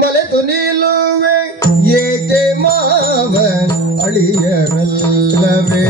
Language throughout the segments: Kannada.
ಮಲೆತುನಿಲುವೆ ಏಕೆ ಮಾವ ಅಳಿಯರಲ್ಲವೇ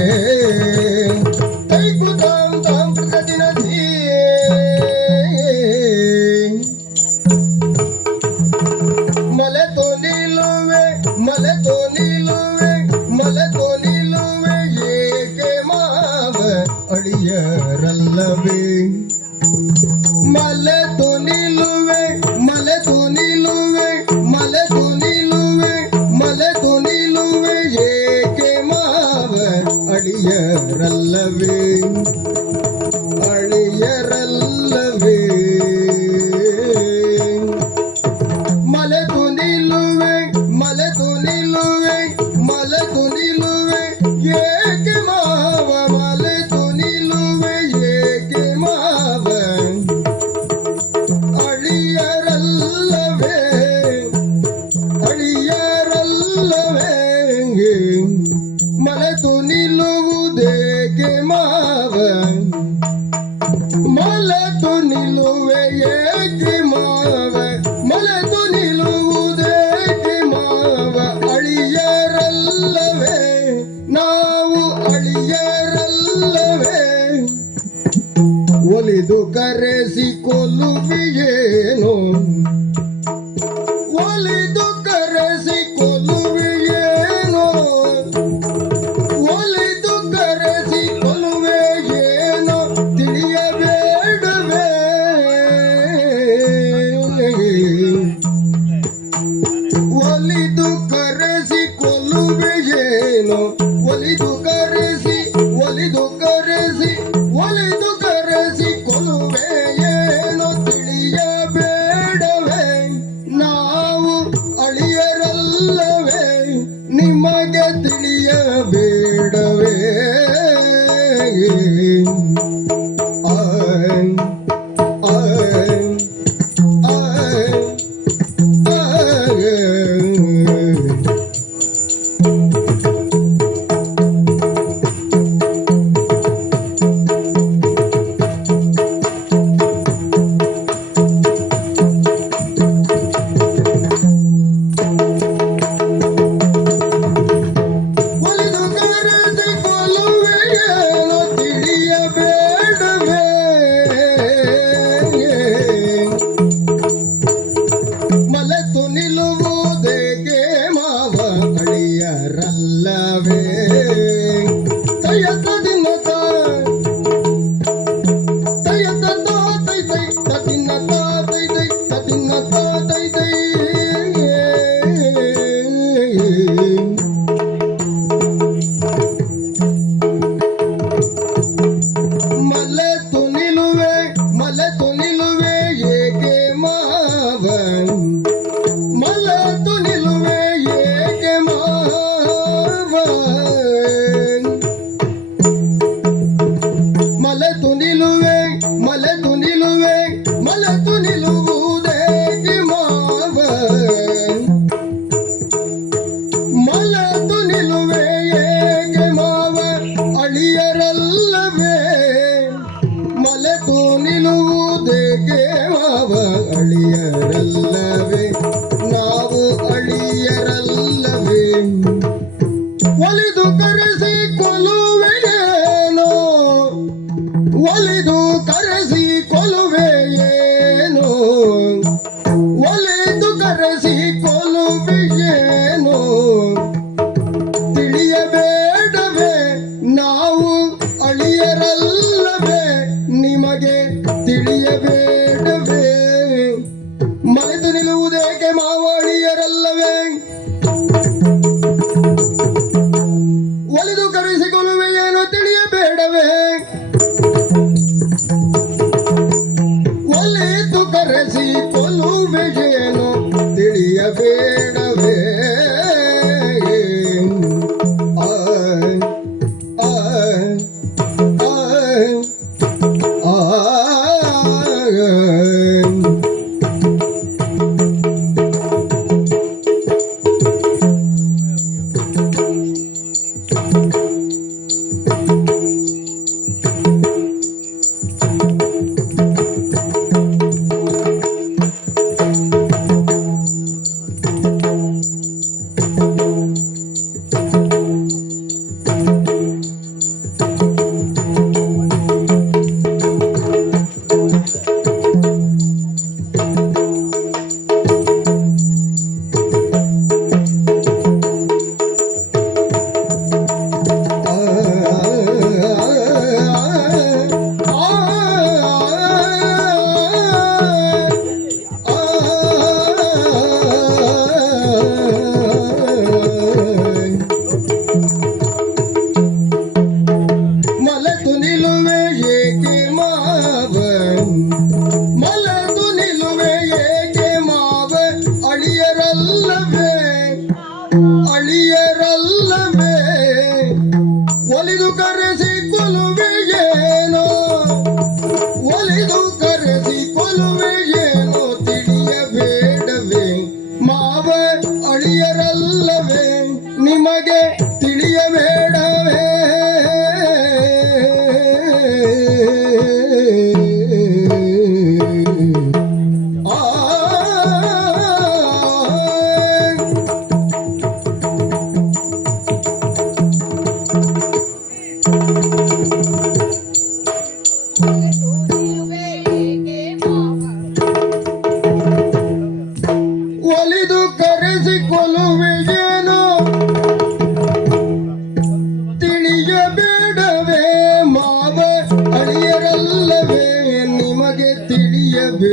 Hallelujah. ನಿಲುವುದೇ ಅಳಿಯರಲ್ಲವೇ ನಮಗೆ ತಿಳಿಯಬೇಕು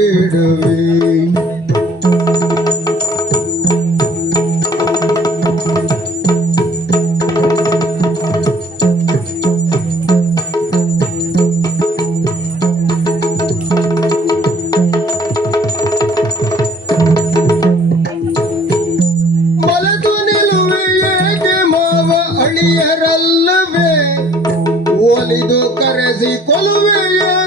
ಮಲತು ನಿಲುವೆ ಮಾವ ಅಳಿಯರಲ್ಲವೇ ಒಲಿದು ಕರೆಸಿ ಕೊಲುವೆಯೇ